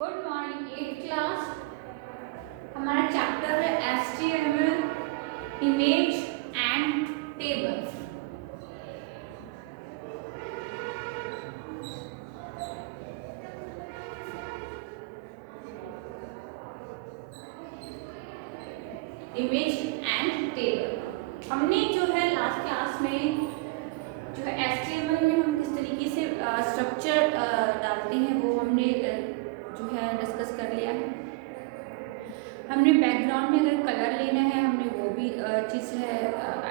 Good morning 8th class. हमारा चैप्टर है HTML image and table. Image and table हमने जो है लास्ट क्लास में जो है HTML में हम किस तरीके से स्ट्रक्चर डालते हैं वो हमने जो है डिस्कस कर लिया है। हमने बैकग्राउंड में अगर कलर लेना है हमने वो भी चीज़ है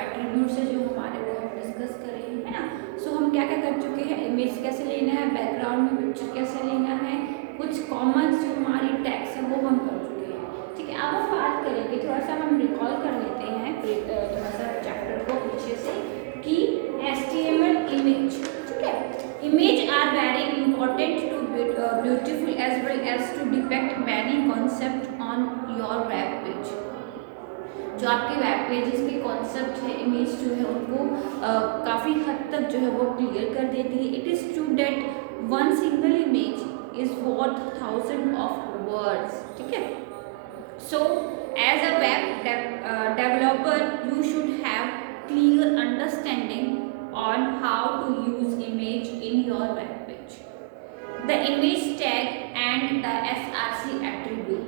एट्रीब्यूट्स है जो हमारे वो हम डिस्कस करें, है ना। सो हम क्या क्या कर चुके हैं, इमेज कैसे लेना है, बैकग्राउंड में पिक्चर कैसे लेना है, कुछ कॉमन जो हमारी टैग्स है वो हम कर चुके हैं। ठीक है, अब हम बात करेंगे, थोड़ा सा हम रिकॉल कर लेते हैं थोड़ा सा चैप्टर को पीछे से कि HTML इमेज, ठीक है। Image are very important to beautiful as well as to depict many concept on your web page. जो आपके वेब पेजेस के कॉन्सेप्ट है, इमेज जो है उनको काफ़ी हद तक जो है वो क्लियर कर देती है। It is true that one single image is worth 1000 of words, ठीक है। So as a web developer you should have clear understanding on how to use image in your web page. The image tag and the src attribute.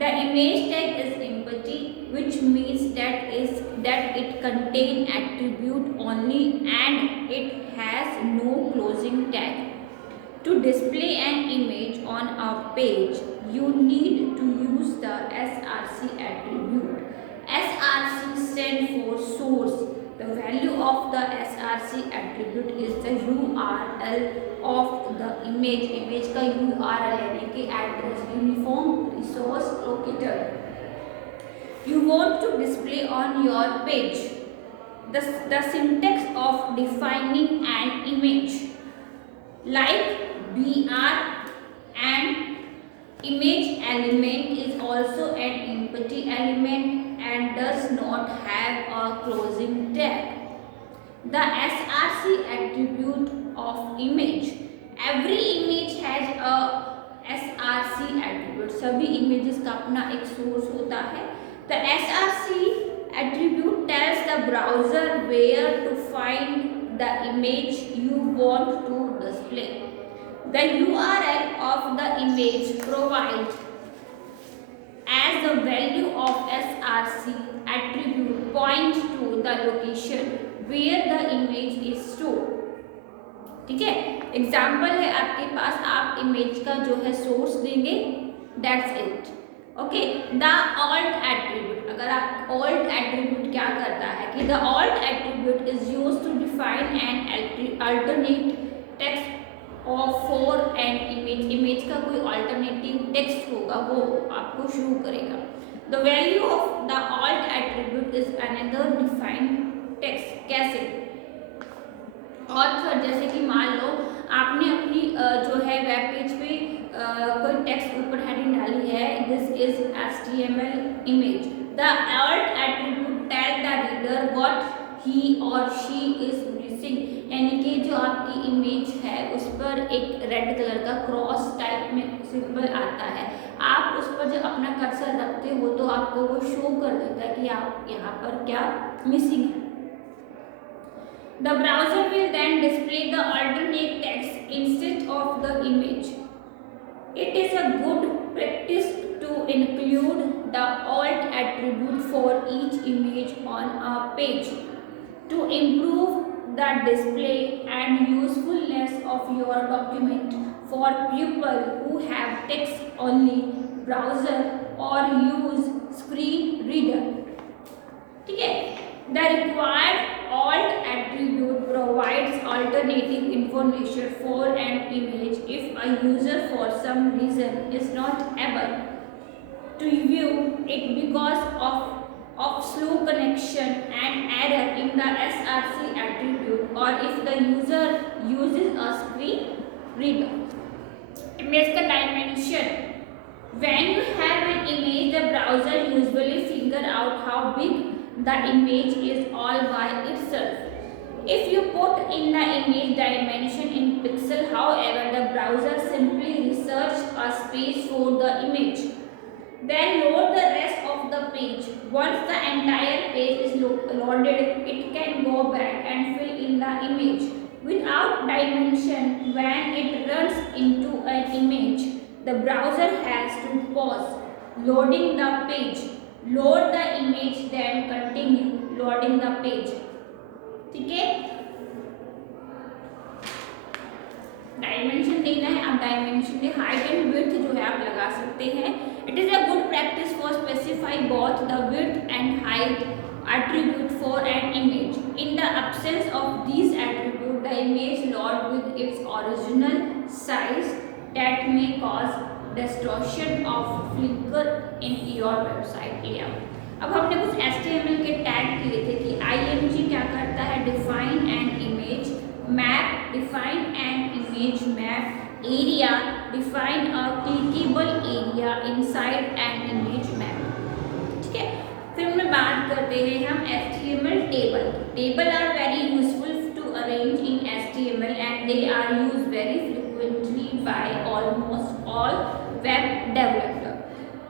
The image tag is empty, which means that it contain attribute only and it has no closing tag. To display an image on a page, you need to use the src attribute. src stands for source. The value of the src attribute is the URL of the image. Image का URL यानी कि address, uniform resource locator you want to display on your page. The syntax of defining an image, like br and image element is also an empty element and does not have a closing tag. The src attribute of image. Every image has a src attribute. सभी images का अपना एक source होता है. The src attribute tells the browser where to find the image you want to display. The URL of the image provides as the value of src attribute point to the location where the image is stored. ठीक है, एग्जाम्पल है आपके पास, आप इमेज का जो है source देंगे, that's it. Okay, the alt attribute, अगर आप ऑल्ट एट्रीब्यूट क्या करता है कि the alt attribute is used to define an alternate text for an image. Image का कोई अल्टरनेटिव टेक्स्ट होगा वो आपको शो करेगा। The value of the alt attribute is another defined text. कैसे? ऑथर, जैसे कि मान लो आपने अपनी जो है वेब पेज पे कोई टेक्स्ट ऊपर हेडिंग डाली है, this is HTML image. The alt attribute tell the reader what he or she is missing, यानी कि जो आपकी इमेज है उस पर एक रेड कलर का क्रॉस टाइप में सिंबल आता है, आप उस पर जब अपना कर्सर रखते हो तो आपको वो शो कर देता है कि आप यहाँ पर क्या मिसिंग है। The browser will then display the alternate text instead of the image. It is a good practice to include the alt attribute for each image on a page to improve the display and usefulness of your document for people who have text only browser or use screen reader. ठीक है, the required alt attribute provides alternative information for an image if a user for some reason is not able to view it because of slow connection and error in the src attribute, or if the user uses a screen reader. Image का dimension. When you have an image, the browser usually figure out how big the image is all by itself. If you put in the image dimension in pixel, however, the browser simply research a space for the image. Then load the rest of the page. Once the entire page is loaded, it can go back and fill in the image. Without dimension, when it runs into an image, the browser has to pause loading the page. Load the image, then continue loading the page. ठीक है, डायमेंशन देना है, आप डायमेंशन दे, height and width जो है आप लगा सकते हैं. It is a good practice for specify both the width and height attribute for an image. In the absence of these attributes, the image load with its original size that may cause distortion of flicker in your website layout. अब हमने कुछ HTML के टैग किए थे कि IMG क्या करता है, define and image map, define and image map area, define a clickable area inside and image map. ठीक है, फिर में बात करते हैं हम HTML table. Table are very useful to arrange in HTML and they are used very frequently by almost all web developer.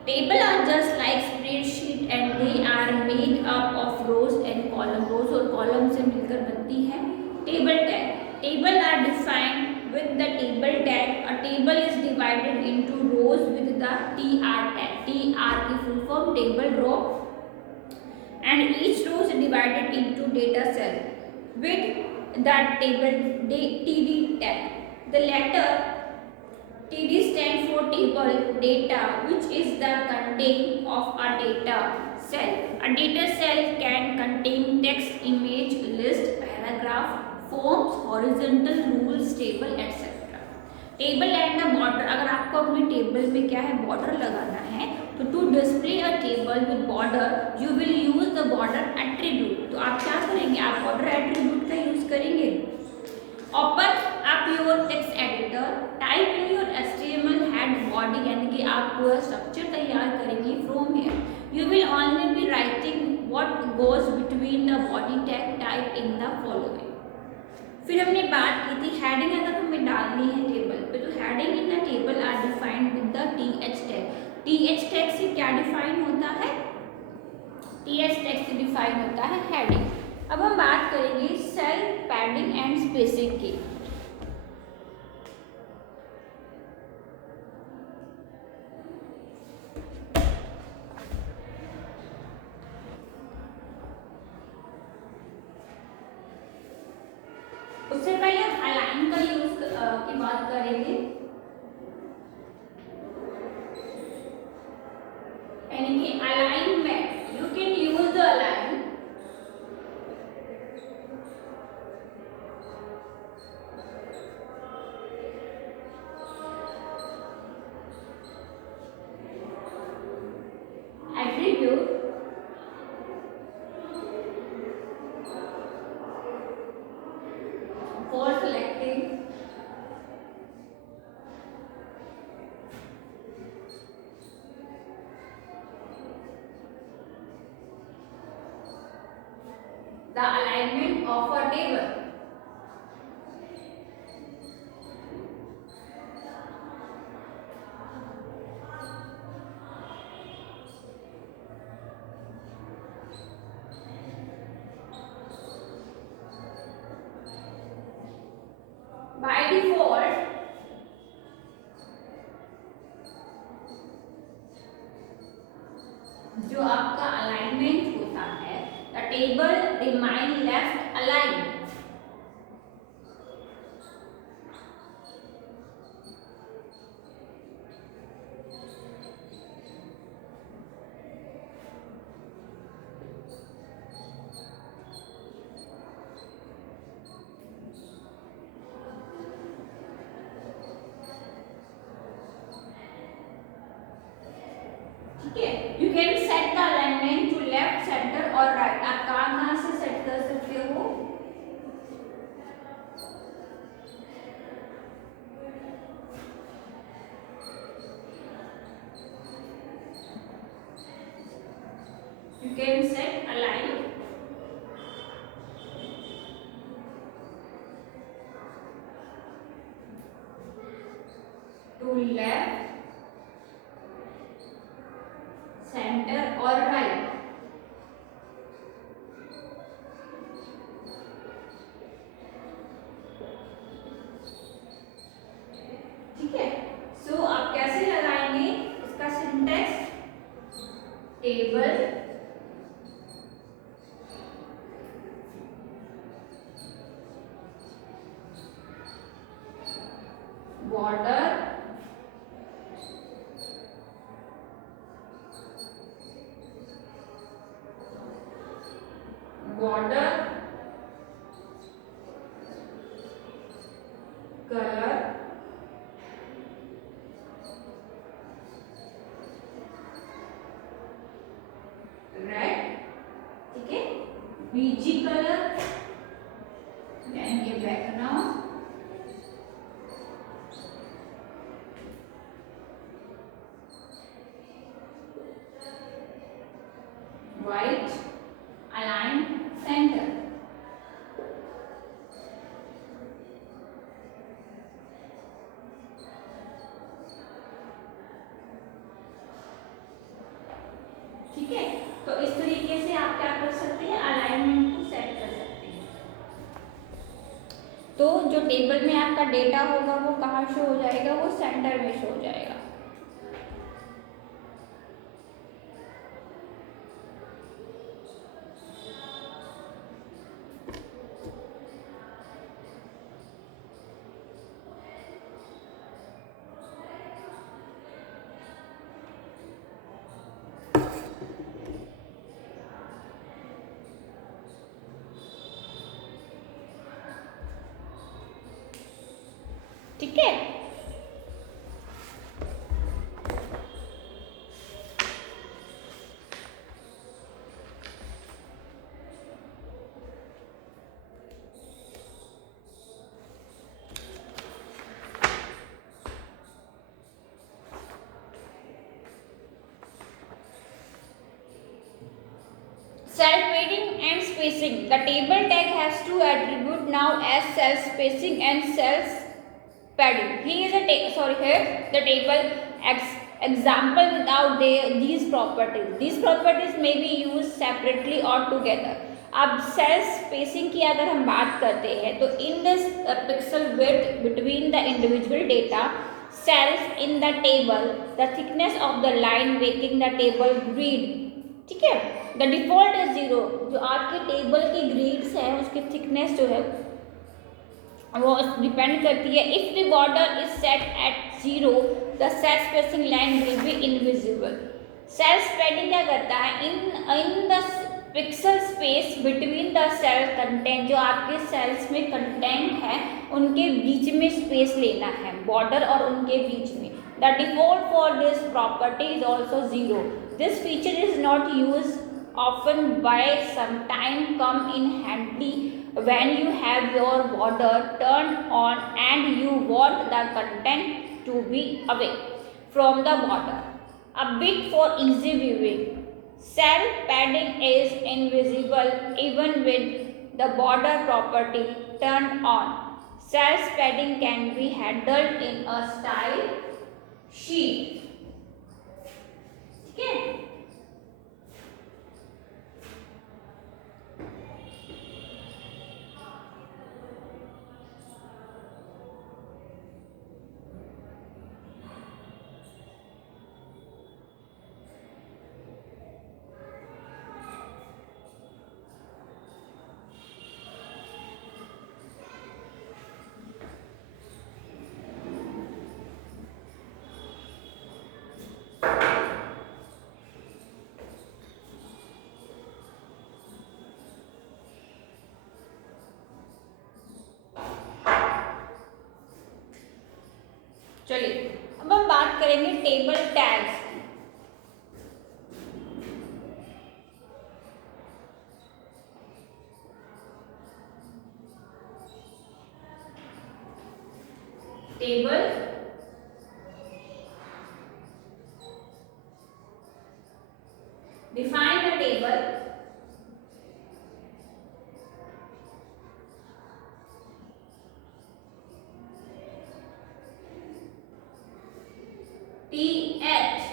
Table are just like spreadsheet and they are made up of rows and columns. Rows और columns से मिलकर बनती है table tag. Table are defined with the table tag. A table is divided into rows with the tr tag. Tr की full form table row, and each row is divided into data cell with the table td tag. The letter TD stands for table data, which is the content of a data cell. A data cell can contain text, image, list, paragraph, forms, horizontal rules, table, etc. Table and the border. अगर आपको अपने टेबल में क्या है, बॉर्डर लगाना है, तो to display a table with border you will use the border attribute. तो आप क्या करेंगे, आप बॉर्डर एट्रीब्यूट का यूज करेंगे. Open up your text editor, type in your HTML head body, यानी कि आप पूरा स्ट्रक्चर तैयार करेंगे from here. You will only be writing what goes between the body tag, type in the following. फिर हमने बात की थी हेडिंग अगर हमें डालनी है टेबल पे, तो heading in the table are defined with the TH tag. TH tag से क्या डिफाइन होता है, TH टैग से डिफाइन होता है हेडिंग. अब हम बात करेंगे सेल पैडिंग एंड स्पेसिंग की. उससे पहले हम अलाइन का यूज की बात करेंगे, यानी कि alignment. You can use the align attribute for selecting the alignment of a table. By default, जो आपका अलाइनमेंट होता है, the table remain left align. ठीक है, you can set the alignment to left, center और राइट. आप कहाँ से सेट कर सकते हो, you can set align और राइट। ठीक है, सो आप कैसे लगाएंगे इसका syntax, table border border colour red, ठीक है, बीजी कलर एंड ये बैकग्राउंड white, align center। ठीक है, तो इस तरीके से आप क्या कर सकते हैं, अलाइनमेंट को सेट कर सकते हैं। तो जो टेबल में आपका डेटा होगा वो कहाँ शो हो जाएगा, वो सेंटर में शो हो जाएगा। ठीक है, self padding and spacing, the table tag has two attributes now as self spacing and self padding. Here is a here the table example without these properties. These properties may be used separately or together. अब cell spacing की अगर हम बात करते हैं तो in the pixel width between the individual data cells in the table, the thickness of the line making the table grid, ठीक है, द डिफॉल्ट इज 0। जो आपके टेबल की ग्रिड्स है उसकी थिकनेस जो है वो डिपेंड करती है। If the border is set at 0 the cell spacing line will be invisible. Cell spacing क्या करता है, in the pixel space between the cell content, जो आपके सेल्स में कंटेंट है उनके बीच में स्पेस लेना है, बॉर्डर और उनके बीच में। The default for this property is also 0। This feature is not use often by sometime come in handy when you have your border turned on and you want the content to be away from the border. A bit for easy viewing. Cell padding is invisible even with the border property turned on. Cell padding can be handled in a style sheet. Okay. चलिए अब हम बात करेंगे table tags की। Table define the table TH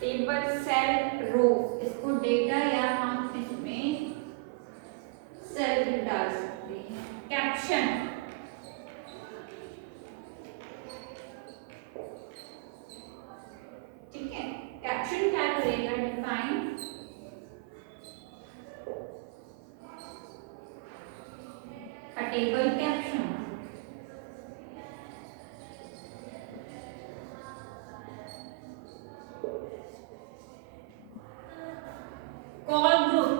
table, cell, row, इसको data या हम इसमें सेल भी डाल सकते हैं। कैप्शन, ठीक है, कैप्शन क्या करेगा, define a table caption, call group,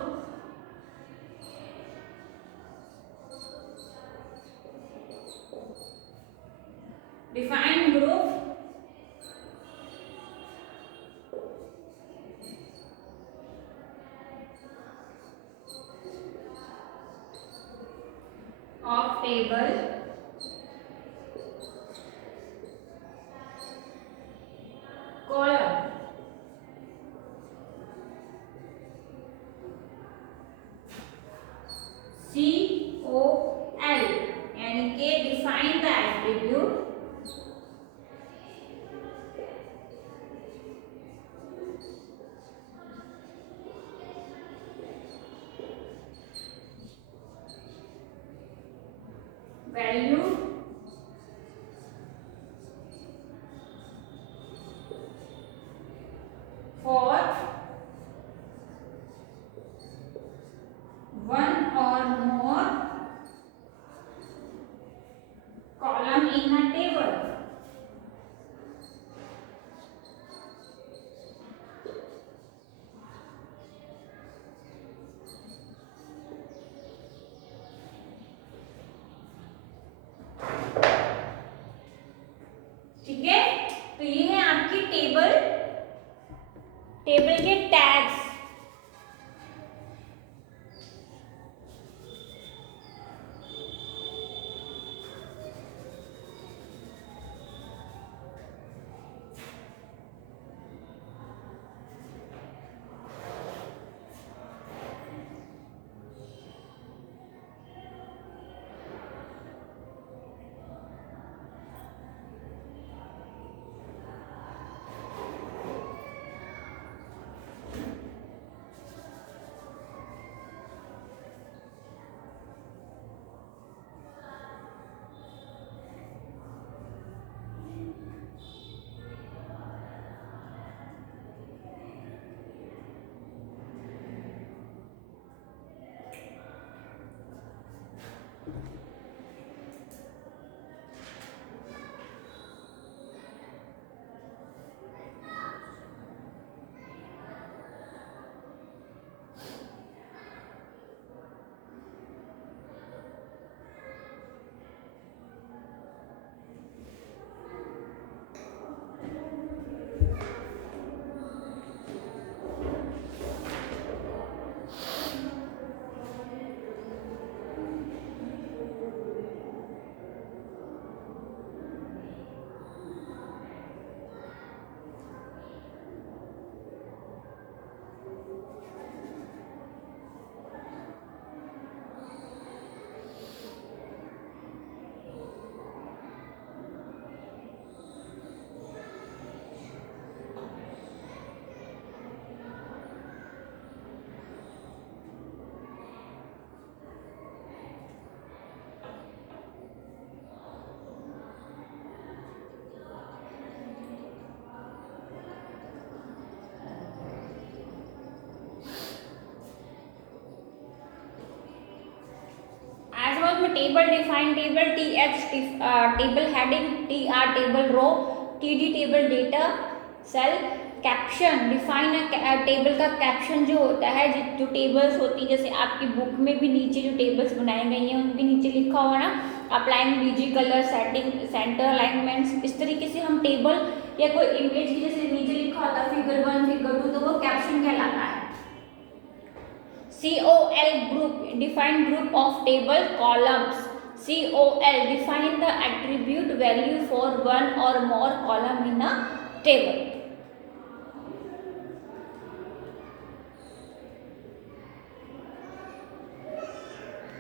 define group, of table, column, COL यानी कि define the attribute value for one और मोर कॉलम इन अ टेबल। ठीक है, तो ये है आपकी टेबल, टेबल के tags. Table, define table, TH table heading, TR table row, TD table data cell, caption, define table का कैप्शन जो होता है, जो टेबल्स होती है, जैसे आपकी बुक में भी नीचे जो टेबल्स बनाई गई हैं उनके नीचे लिखा होगा ना, applying BG colour setting centre alignments, इस तरीके से हम टेबल या कोई इमेज की जैसे नीचे लिखा होता है फिगर 1 फिगर 2, तो वो कैप्शन कहलाता है। COL group, define group of table columns. COL, define the attribute value for one or more column in a table.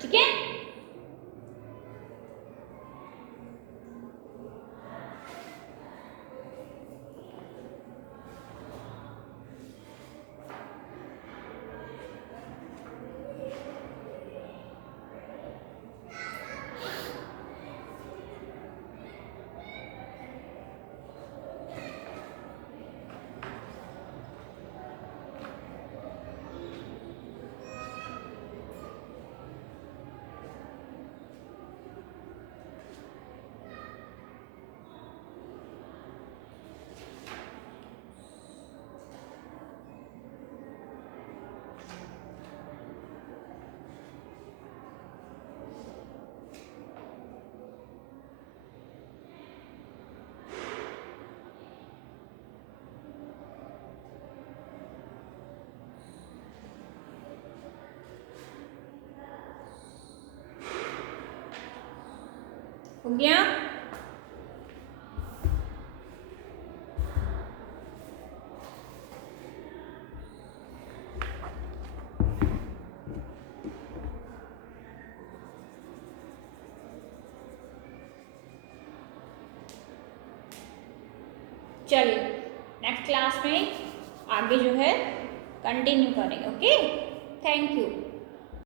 ठीक है, हो गया? चलिए नेक्स्ट क्लास में आगे जो है कंटिन्यू करेंगे। Okay, thank you.